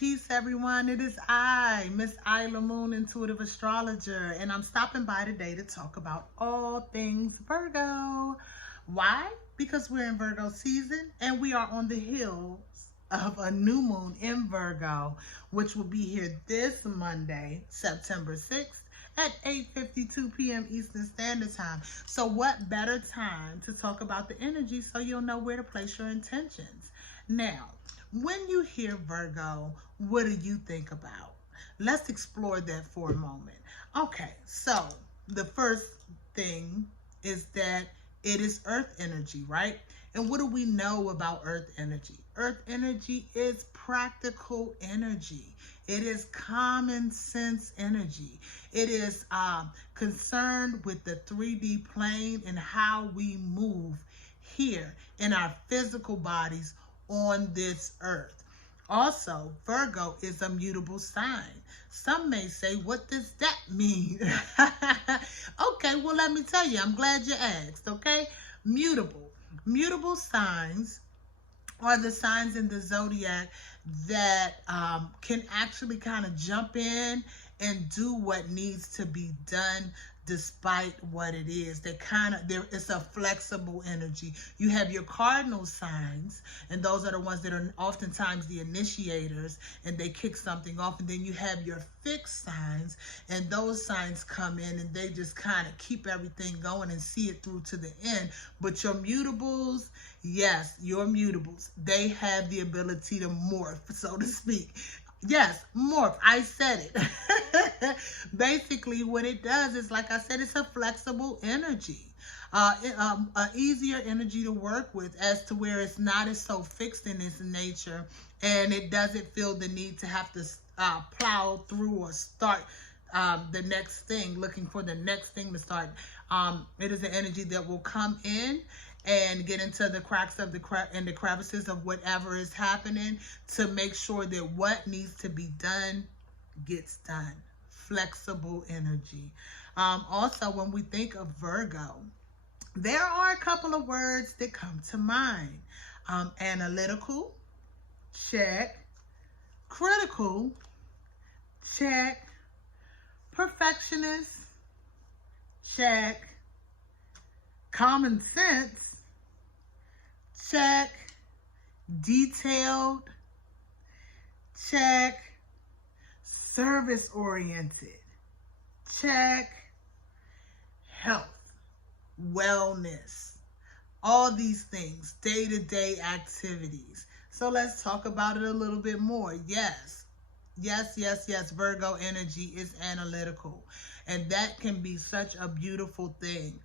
peace, everyone. It is I, Miss Isla Moon, Intuitive Astrologer, and I'm stopping by today to talk about all things Virgo. Why? Because we're in Virgo season and we are on the heels of a new moon in Virgo, which will be here this Monday, September 6th at 8:52 p.m. Eastern Standard Time. So what better time to talk about the energy so you'll know where to place your intentions. Now, when you hear Virgo, what do you think about? Let's explore that for a moment. Okay, so the first thing is that it is earth energy, right? And what do we know about earth energy? Earth energy is practical energy. It is common sense energy. It is concerned with the 3D plane and how we move here in our physical bodies on this earth. Also, Virgo is a mutable sign. Some may say, what does that mean? Okay, well, let me tell you. I'm glad you asked, okay? Mutable signs are the signs in the zodiac that can actually kind of jump in and do what needs to be done despite what it is. It's a flexible energy. You have your cardinal signs, and those are the ones that are oftentimes the initiators, and they kick something off. And then you have your fixed signs, and those signs come in and they just kind of keep everything going and see it through to the end. But your mutables, yes, your mutables, they have the ability to morph, so to speak. Yes, morph. I said it. Basically, what it does is, like I said, it's a flexible energy. An easier energy to work with, as to where it's not as so fixed in its nature, and it doesn't feel the need to have to plow through or start the next thing, looking for the next thing to start. It is an energy that will come in and get into the cracks of the crevices of whatever is happening to make sure that what needs to be done gets done. Flexible energy. Also, when we think of Virgo, there are a couple of words that come to mind. Analytical, check. Critical, check. Perfectionist, check. Common sense, check. Detailed, check. Service oriented, check. Health, wellness, all these things, day-to-day activities. So let's talk about it a little bit more. Yes, Virgo energy is analytical, and that can be such a beautiful thing.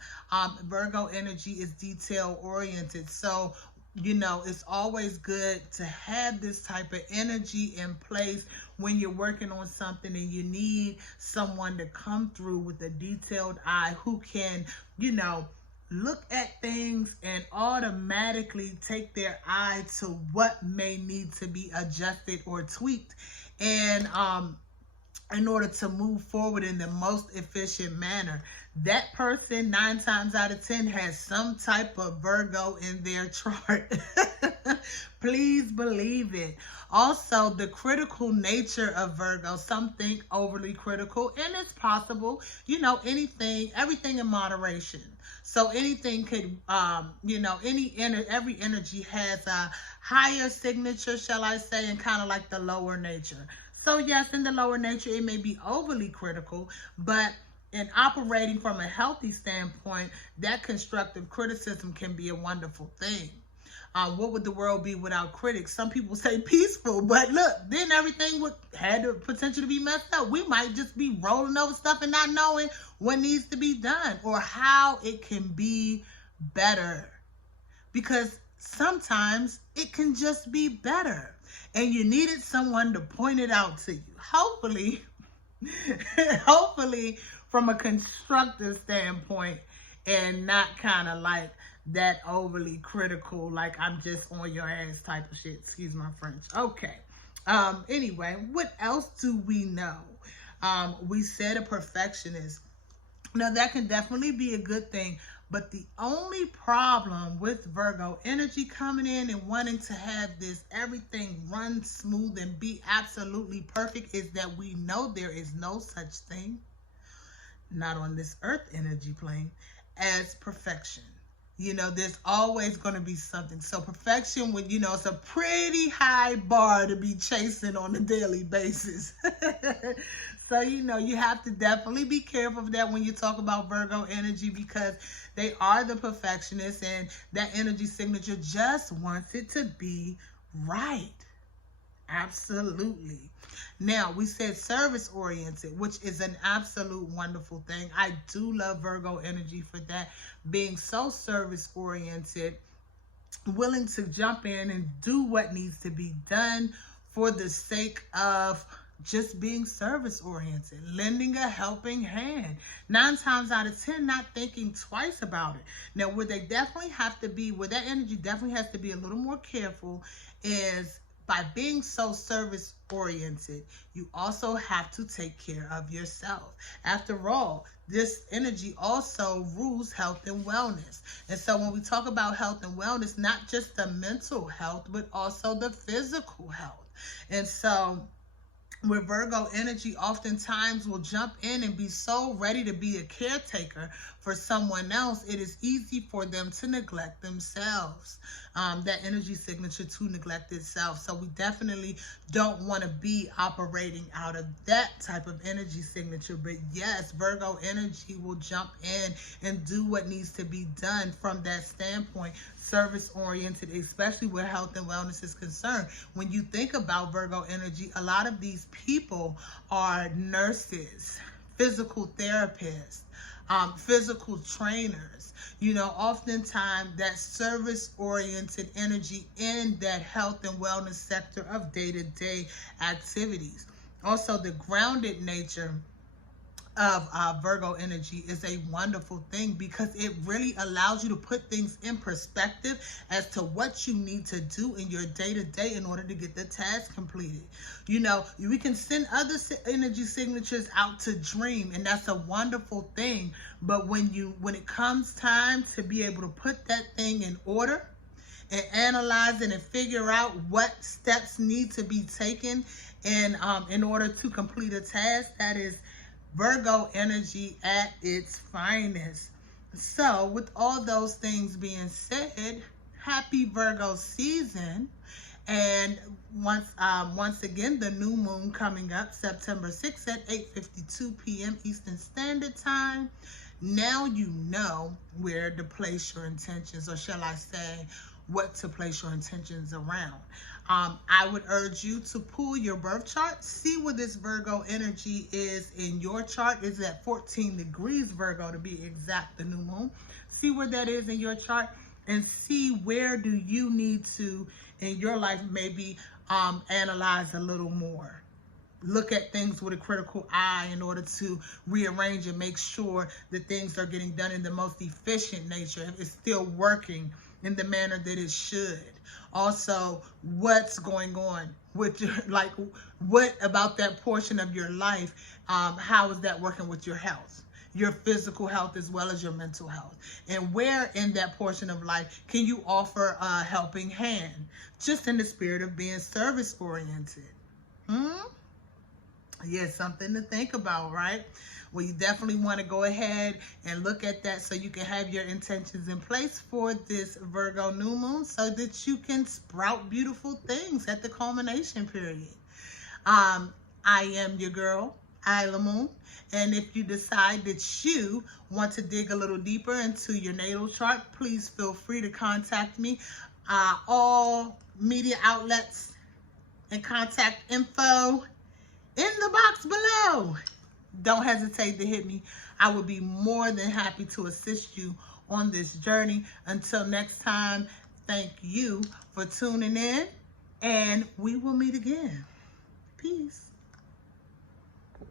Virgo energy is detail oriented, so it's always good to have this type of energy in place when you're working on something and you need someone to come through with a detailed eye who can, look at things and automatically take their eye to what may need to be adjusted or tweaked, and in order to move forward in the most efficient manner. That person 9 times out of 10 has some type of Virgo in their chart. Please believe it. Also, the critical nature of Virgo. Some think overly critical, and it's possible. Everything in moderation. So anything could, every energy has a higher signature, shall I say, and kind of like the lower nature. So yes, in the lower nature, it may be overly critical, but in operating from a healthy standpoint, that constructive criticism can be a wonderful thing. What would the world be without critics? Some people say peaceful, but look, then everything had the potential to be messed up. We might just be rolling over stuff and not knowing what needs to be done or how it can be better. Because sometimes it can just be better, and you needed someone to point it out to you. Hopefully from a constructive standpoint, and not kind of like that overly critical, like I'm just on your ass type of shit. Excuse my French. Okay. Anyway, what else do we know? We said a perfectionist. Now, that can definitely be a good thing. But the only problem with Virgo energy coming in and wanting to have this everything run smooth and be absolutely perfect is that we know there is no such thing, not on this earth energy plane, as perfection. There's always going to be something. So perfection, when it's a pretty high bar to be chasing on a daily basis. So you have to definitely be careful of that when you talk about Virgo energy, because they are the perfectionists, and that energy signature just wants it to be right. Absolutely. Now, we said service oriented, which is an absolute wonderful thing. I do love Virgo energy for that, being so service oriented, willing to jump in and do what needs to be done for the sake of just being service oriented, lending a helping hand. 9 times out of 10, not thinking twice about it. Now, where that energy definitely has to be a little more careful is by being so service oriented, you also have to take care of yourself. After all, this energy also rules health and wellness. And so when we talk about health and wellness, not just the mental health, but also the physical health. And so where Virgo energy oftentimes will jump in and be so ready to be a caretaker for someone else, it is easy for them to neglect themselves. That energy signature to neglect itself. So we definitely don't want to be operating out of that type of energy signature. But yes, Virgo energy will jump in and do what needs to be done from that standpoint. Service oriented, especially where health and wellness is concerned. When you think about Virgo energy, a lot of these people are nurses, physical therapists, physical trainers. Oftentimes that service oriented energy in that health and wellness sector of day-to-day activities. Also, the grounded nature of Virgo energy is a wonderful thing, because it really allows you to put things in perspective as to what you need to do in your day-to-day in order to get the task completed. We can send other energy signatures out to dream, and that's a wonderful thing. But when it comes time to be able to put that thing in order and analyze it and figure out what steps need to be taken in order to complete a task, that is Virgo energy at its finest. So with all those things being said, happy Virgo season. And once again, the new moon coming up September 6th at 8:52 p.m. Eastern Standard Time. Now you know where to place your intentions, or shall I say, what to place your intentions around. I would urge you to pull your birth chart, see where this Virgo energy is in your chart. It's at 14 degrees Virgo to be exact, the new moon. See where that is in your chart, and see where do you need to, in your life, maybe analyze a little more. Look at things with a critical eye in order to rearrange and make sure that things are getting done in the most efficient nature. If it's still working in the manner that it should. Also, what's going on with what about that portion of your life? How is that working with your health, your physical health, as well as your mental health? And where in that portion of life can you offer a helping hand, just in the spirit of being service oriented? Yeah, something to think about, right? Well, you definitely want to go ahead and look at that so you can have your intentions in place for this Virgo new moon, so that you can sprout beautiful things at the culmination period. I am your girl, Isla Moon. And if you decide that you want to dig a little deeper into your natal chart, please feel free to contact me. All media outlets and contact info in the box below. Don't hesitate to hit me. I would be more than happy to assist you on this journey. Until next time, thank you for tuning in, and we will meet again. Peace.